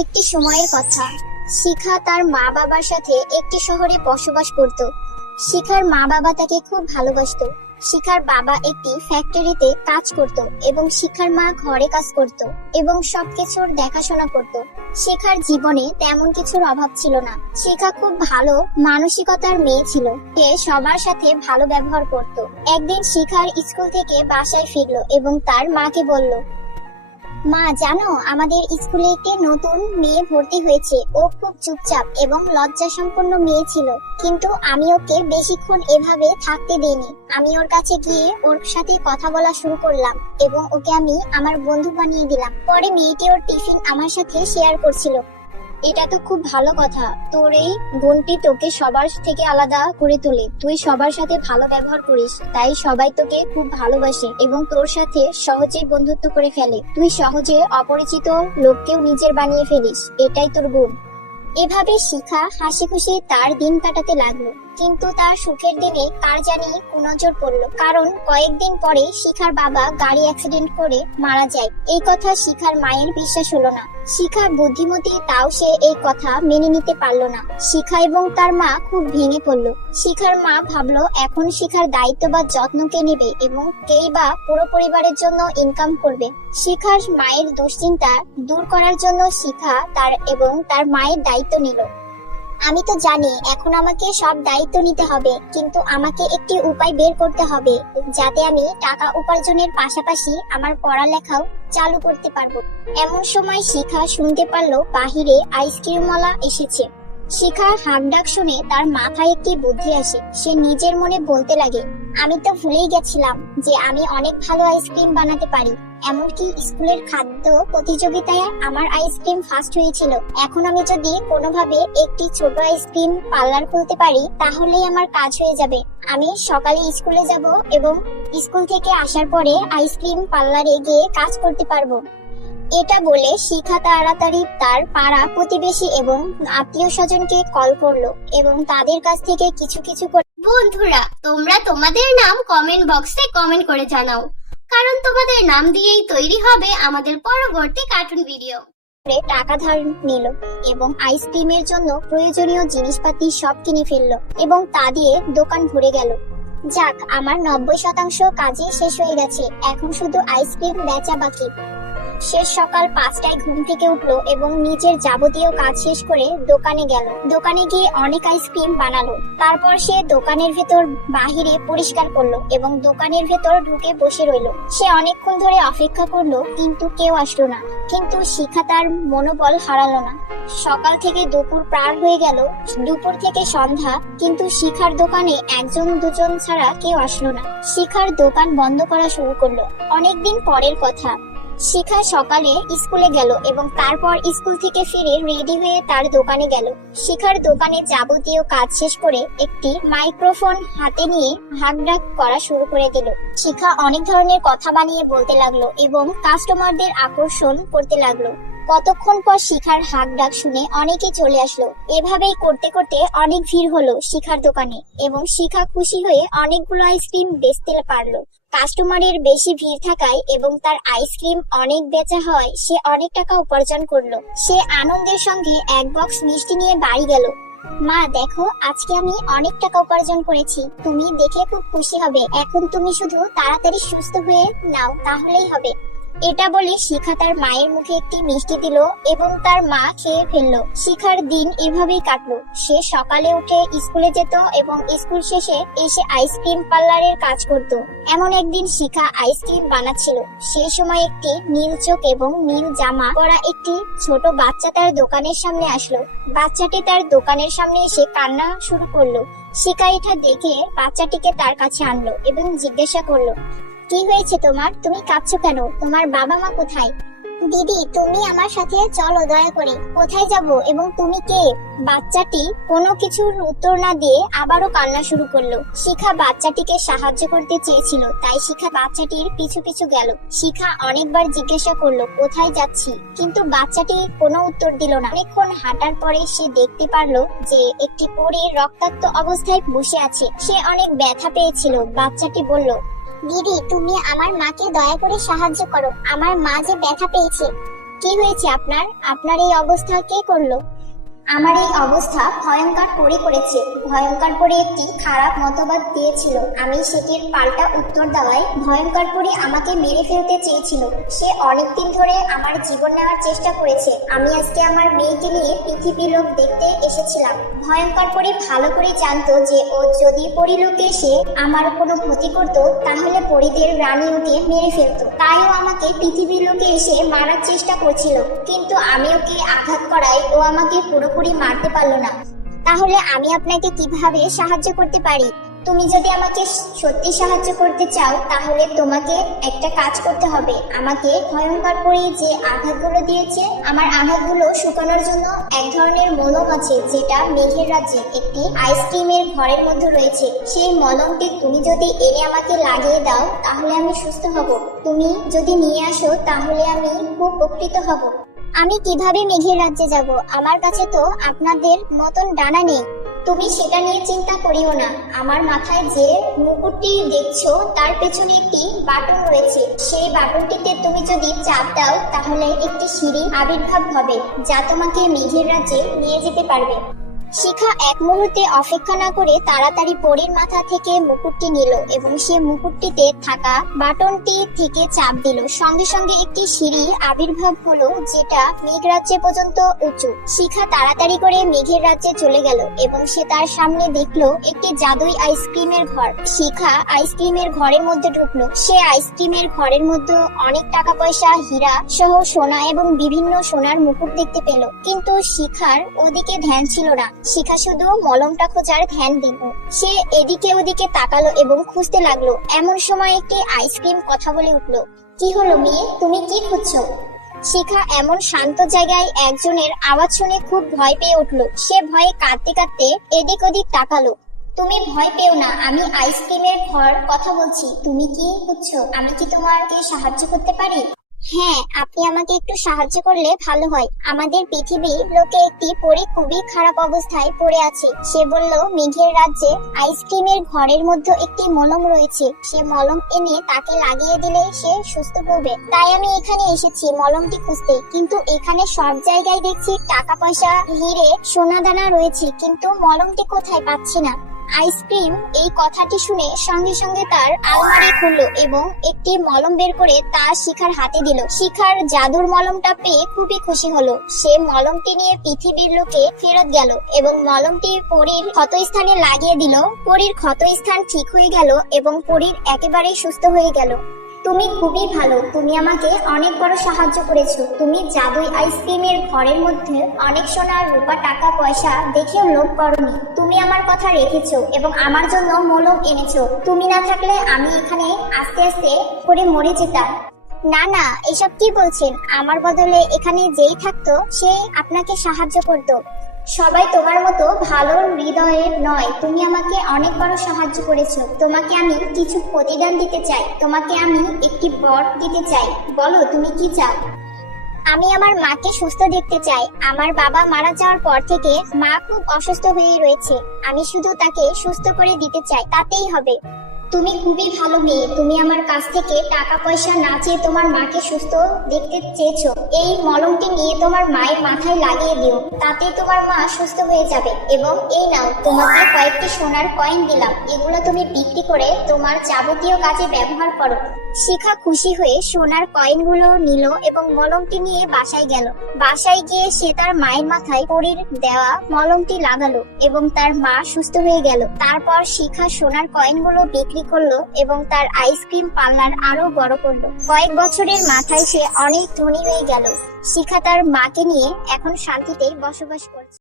একটি সময়ের কথা। শিখা তার মা বাবার সাথে একটি শহরে বসবাস করত। শিখার মা বাবা তাকে খুব ভালোবাসতো। শিখার বাবা একটি ফ্যাক্টরিতে কাজ করত এবং শিখার মা ঘরে কাজ করত এবং সবকিছুর দেখাশোনা করত। শিখার জীবনে তেমন কিছুর অভাব ছিল না। শিখা খুব ভালো মানসিকতার মেয়ে ছিল। সে সবার সাথে ভালো ব্যবহার করত। একদিন শিখার স্কুল থেকে বাসায় ফিরলো এবং তার মাকে বলল, মা জানো, আমাদের স্কুলে একটি নতুন মেয়ে ভর্তি হয়েছে। ও খুব চুপচাপ এবং লজ্জা সম্পন্ন মেয়ে ছিল, কিন্তু আমি ওকে বেশিক্ষণ এভাবে থাকতে দেইনি। আমি ওর কাছে গিয়ে ওর সাথে কথা বলা শুরু করলাম এবং ওকে আমি আমার বন্ধু বানিয়ে দিলাম। পরে মেয়েটি ওর টিফিন আমার সাথে শেয়ার করছিল। এটা তো খুব ভালো কথা। তোর এই গুণটি তোকে সবার থেকে আলাদা করে তোলে। তুই সবার সাথে ভালো ব্যবহার করিস, তাই সবাই তোকে খুব ভালোবাসে এবং তোর সাথে সহজেই বন্ধুত্ব করে ফেলে। তুই সহজে অপরিচিত লোককেও নিজের বানিয়ে ফেলিস, এটাই তোর গুণ। এভাবে শিখা হাসি খুশি তার দিন কাটাতে লাগলো। কিন্তু তার সুখের দিনে কার জানি কুনজর পড়লো, কারণ কয়েকদিন পরে শিখার বাবা গাড়ি অ্যাক্সিডেন্ট করে মারা যায়। এই কথা শিখার মায়ের বিশ্বাস হলো না। শিখা বুদ্ধিমতী, তাও সে এই কথা মেনে নিতে পারলো না। শিখা এবং তার মা খুব ভেঙে পড়লো। শিখার মা ভাবলো এখন শিখার দায়িত্ব বা যত্ন কে নেবে এবং কেই বা পুরো পরিবারের জন্য ইনকাম করবে। শিখার মায়ের দুশ্চিন্তা দূর করার জন্য শিখা তার এবং তার মায়ের দায়িত্ব নিল। আমি তো জানি এখন আমাকে সব দায়িত্ব নিতে হবে, কিন্তু আমাকে একটি উপায় বের করতে হবে যাতে আমি টাকা উপার্জনের পাশাপাশি আমার পড়ালেখাও চালু করতে পারবো। এমন সময় শিখা শুনতে পারলো বাহিরে আইসক্রিমওয়ালা এসেছে। শিখার হাঁক ডাক শুনে তার মাথায় একটি বুদ্ধি আসে। সে নিজের মনে বলতে লাগে, আমি তো ভুলেই গেছিলাম যে আমি অনেক ভালো আইসক্রিম বানাতে পারি। এমনকি স্কুলের খাদ্য প্রতিযোগিতায় আমার আইসক্রিম ফার্স্ট হয়েছিল। এখন আমি যদি কোনোভাবে একটি ছোট আইসক্রিম পার্লার খুলতে পারি তাহলেই আমার কাজ হয়ে যাবে। আমি সকালে স্কুলে যাব এবং স্কুল থেকে আসার পরে আইসক্রিম পার্লারে গিয়ে কাজ করতে পারবো। এটা বলে শিখা তাড়াতাড়ি তার পাড়া প্রতিবেশী এবং আত্মীয় স্বজনকে কল করলো এবং তাদের কাছ থেকে কিছু কিছু করে। বন্ধুরা, তোমরা তোমাদের নাম কমেন্ট বক্সে কমেন্ট করে জানাও, কারণ তোমাদের নাম দিয়েই তৈরি হবে আমাদের পরবর্তী কার্টুন ভিডিও। টাকা ধার নিল এবং আইসক্রিমের জন্য প্রয়োজনীয় জিনিসপাতি সব কিনে ফেললো এবং তা দিয়ে দোকান ভরে গেল। যাক, আমার 90% কাজে শেষ হয়ে গেছে, এখন শুধু আইসক্রিম বেচা বাকি। শেষ সকাল 5টায় ঘুম থেকে উঠলো এবং নিজের যাবতীয় কাজ শেষ করে দোকানে গেল। দোকানে গিয়ে অনেক আইসক্রিম বানালো। তারপর সে দোকানের ভেতর বাহিরে পরিষ্কার করলো এবং দোকানের ভেতর ঢুকে বসে রইলো। সে অনেকক্ষণ ধরে অপেক্ষা করলো, কিন্তু কেউ আসলো না। কিন্তু শিখা তার মনোবল হারালো না। সকাল থেকে দুপুর পার হয়ে গেল, দুপুর থেকে সন্ধ্যা, কিন্তু শিখার দোকানে একজন দুজন ছাড়া কেউ আসলো না। শিখার দোকান বন্ধ করা শুরু করলো। অনেকদিন পরের কথা। শিখা সকালে স্কুলে গেল এবং তারপর স্কুল থেকে ফিরে রেডি হয়ে তার দোকানে গেল। শিখার দোকানে যাবতীয় কাজ শেষ করে একটি মাইক্রোফোন হাতে নিয়ে হাঁকডাক করা শুরু করে দিল। শিখা অনেক ধরনের কথা বানিয়ে বলতে লাগলো এবং কাস্টমারদের আকর্ষণ করতে লাগলো। কতক্ষণ পর শিখার হাঁক ডাক শুনে অনেকেই চলে আসলো। এভাবেই করতে করতে অনেক ভিড় হলো শিখার দোকানে এবং শিখা খুশি হয়ে অনেকগুলো আইসক্রিম বেচতে পারলো। কাস্টমারের বেশি ভিড় থাকায় এবং তার আইসক্রিম অনেক বেচা হয় সে অনেক টাকা উপার্জন করলো। সে আনন্দের সঙ্গে এক বক্স মিষ্টি নিয়ে বাড়ি গেল। মা দেখো, আজকে আমি অনেক টাকা উপার্জন করেছি, তুমি দেখে খুব খুশি হবে। এখন তুমি শুধু তাড়াতাড়ি সুস্থ হয়ে নাও, তাহলেই হবে। এটা বলে শিখা তার মায়ের মুখে একটি মিষ্টি দিল এবং তার মা খেয়ে ফেললো। শিখার দিন এভাবেই কাটলো। সে সকালে উঠে স্কুলে যেত এবং স্কুল শেষে এসে আইসক্রিম পার্লারের কাজ করত। এমন একদিন শিখা আইসক্রিম বানাচ্ছিল। সেই সময় একটি নীল চোখ এবং নীল জামা পরা একটি ছোট বাচ্চা তার দোকানের সামনে আসলো। বাচ্চাটি তার দোকানের সামনে এসে কান্না শুরু করলো। শিখা এটা দেখে বাচ্চাটিকে তার কাছে আনলো এবং জিজ্ঞাসা করলো, কি হয়েছে তোমার? তুমি কাঁদছো কেন? তোমার বাবা মা কোথায়? দিদি, তুমি আমার সাথে চলো দয়া করে। কোথায় যাব এবং তুমি কে? বাচ্চাটি কোনো কিছুর উত্তর না দিয়ে আবারও কান্না শুরু করলো। শিখা বাচ্চাটিকে সাহায্য করতে চেয়েছিল, তাই শিখা বাচ্চাটির পিছু পিছু গেল। শিখা অনেকবার জিজ্ঞাসা করলো কোথায় যাচ্ছি, কিন্তু বাচ্চাটি কোনো উত্তর দিল না। অনেকক্ষণ হাঁটার পরে সে দেখতে পারলো যে একটি পরী রক্তাক্ত অবস্থায় বসে আছে। সে অনেক ব্যথা পেয়েছিল। বাচ্চাটি বলল, দিদি, তুমি আমার মাকে দয়া করে সাহায্য করো, আমার মা যে ব্যথা পেয়েছে। কি হয়েছে আপনার? আপনার এই অবস্থা কে করলো? আমার এই অবস্থা ভয়ঙ্কর পরি করেছে। ভয়ঙ্কর পরি একটি খারাপ মতবাদ দিয়েছিল। আমি সেটির পাল্টা উত্তর দেওয়ায় ভয়ঙ্কর পরি আমাকে মেরে ফেলতে চেয়েছিল। সে অনেকদিন ধরে আমার জীবন নেওয়ার চেষ্টা করেছে। আমি আজকে আমার মেয়েকে নিয়ে পৃথিবী লোক দেখতে এসেছিলাম। ভয়ঙ্কর পরি ভালো করে জানতো যে ও যদি পরিলোকে এসে আমার কোনো ক্ষতি করত তাহলে পরিদের রানী ওকে মেরে ফেলতো। তাই ও আমাকে পৃথিবী লোকে এসে মারার চেষ্টা করছিল, কিন্তু আমি ওকে আঘাত করায় ও আমাকে পুরোপুরি মারতে পারলো না। তাহলে আমি আপনাকে কিভাবে সাহায্য করতে পারি? তুমি যদি আমাকে সত্যি সাহায্য করতে চাও তাহলে তোমাকে একটা কাজ করতে হবে। আমাকে ভয়ঙ্কর পরি যে আঘাতগুলো দিয়েছে, আমার আঘাতগুলো শুকানোর জন্য এক ধরনের মলম আছে যেটা মেঘের রাজ্যে একটি আইসক্রিমের ঘরের মধ্যে রয়েছে। সেই মলমটি তুমি যদি এনে আমাকে লাগিয়ে দাও তাহলে আমি সুস্থ হব। তুমি যদি নিয়ে আসো তাহলে আমি খুব উপকৃত হব। আমি কিভাবে মেঘের রাজ্যে যাব? আমার কাছে তো আপনাদের মতন ডানা নেই। তুমি সেটা নিয়ে চিন্তা করিও না। আমার মাথায় যে মুকুটটি দেখছো তার পেছনে একটি বাটন রয়েছে। সেই বাটনটিতে তুমি যদি চাপ দাও তাহলে একটি সিঁড়ি আবির্ভাব হবে যা তোমাকে মেঘের রাজ্যে নিয়ে যেতে পারবে। শিখা এক মুহূর্তে অপেক্ষা না করে তাড়াতাড়ি পরীর মাথা থেকে মুকুটটি নিল এবং সে মুকুটটিতে থাকা বাটনটি থেকে চাপ দিল। সঙ্গে সঙ্গে একটি সিঁড়ি আবির্ভাব হলো যেটা মেঘরাজ্য পর্যন্ত উঁচু। শিখা তাড়াতাড়ি করে মেঘের রাজ্যে চলে গেল এবং সে তার সামনে দেখলো একটি জাদুই আইসক্রিমের ঘর। শিখা আইসক্রিমের ঘরের মধ্যে ঢুকলো। সে আইসক্রিমের ঘরের মধ্যে অনেক টাকা পয়সা, হীরা সহ সোনা এবং বিভিন্ন সোনার মুকুট দেখতে পেল, কিন্তু শিখার ওদিকে ধ্যান ছিল না। শিখা শুধু মলমটা খোঁজার ধ্যান দিল। সে এদিকে ওদিকে তাকালো এবং খুঁজতে লাগলো। এমন সময় একটি আইসক্রিম কথা বলে উঠলো, কি হলো মেয়ে, তুমি কি খুঁজছো? শিখা এমন শান্ত জায়গায় একজনের আওয়াজ শুনে খুব ভয় পেয়ে উঠলো। সে ভয়ে কাঁদতে কাঁদতে এদিক ওদিক তাকালো। তুমি ভয় পেও না, আমি আইসক্রিমের ঘর কথা বলছি। তুমি কি খুঁজছো? আমি কি তোমাকে সাহায্য করতে পারি? হ্যাঁ, আপনি আমাকে একটু সাহায্য করলে ভালো হয়। আমাদের পৃথিবী লোকে একটি পরী খুবই খারাপ অবস্থায় পড়ে আছে। সে বলল মেঘের রাজ্যে আইসক্রিমের ঘরের মধ্যে একটি মলম রয়েছে। সে মলম এনে তাকে লাগিয়ে দিলে সে সুস্থ হবে। তাই আমি এখানে এসেছি মলমটি খুঁজতে। কিন্তু এখানে সব জায়গায় দেখছি টাকা পয়সা, হিরে, সোনা দানা রয়েছে, কিন্তু মলমটি কোথায় পাচ্ছি না। আইসক্রিম এই কথাটি শুনে সঙ্গে সঙ্গে তার আলমারি খুললো এবং একটি মলম বের করে তা শিখার হাতে দিল। শিখার জাদুর মলমটা পেয়ে খুবই খুশি হলো। সে মলমটি নিয়ে পৃথিবীর লোকে ফেরত গেল এবং মলমটি পরীর ক্ষতস্থানে লাগিয়ে দিল। পরীর ক্ষতস্থান ঠিক হয়ে গেল এবং পরীর একেবারে সুস্থ হয়ে গেল। তুমি খুবই ভালো, তুমি আমাকে অনেক বড় সাহায্য করেছো। তুমি জাদুই আইসক্রিমের ঘরের মধ্যে অনেক সোনার রূপা টাকা পয়সা দেখেও লোভ করনি। তুমি আমার কথা রেখেছো এবং আমার জন্য মলম এনেছো। তুমি না থাকলে আমি এখানে আস্তে আস্তে করে মরে যেতাম। না না, এসব কি বলছেন? আমার বদলে এখানে যেই থাকতো সে আপনাকে সাহায্য করতো। সবাই তোমার মতো ভালো হৃদয়ের নয়। তুমি আমাকে অনেক বড় সাহায্য করেছো। তোমাকে আমি কিছু প্রতিদান দিতে চাই। তোমাকে আমি একটি বর দিতে চাই। বলো তুমি কি চাও? আমি আমার মাকে সুস্থ দেখতে চাই। আমার বাবা মারা যাওয়ার পর থেকে মা খুব অসুস্থ হয়ে রয়েছে। আমি শুধু তাকে সুস্থ করে দিতে চাই, তাতেই হবে। তুমি খুবই ভালো মেয়ে। তুমি আমার কাছ থেকে টাকা পয়সা না চেয়ে তোমার মাকে সুস্থ দেখতে চেয়েছো। এই মলমটি নিয়ে তোমার মায়ের মাথায় লাগিয়ে দিও, তাতে তোমার মা সুস্থ হয়ে যাবে। এবং এই নাও, তোমাকে কয়েকটি সোনার কয়েন দিলাম। এগুলো তুমি বিক্রি করে তোমার যাবতীয় কাজে ব্যবহার করো। শিখা খুশি হয়ে সোনার কয়েনগুলো নিল এবং মলমটি নিয়ে বাসায় গেল। বাসায় গিয়ে সে তার মায়ের মাথায় পরীর দেওয়া মলমটি লাগালো এবং তার মা সুস্থ হয়ে গেল। তারপর শিখা সোনার কয়েনগুলো বিক্রি করলো এবং তার আইসক্রিম পার্লার আরো বড় করলো। কয়েক বছরের মাথায় সে অনেক ধনী হয়ে গেল। শিখা তার মাকে নিয়ে এখন শান্তিতে বসবাস করছে।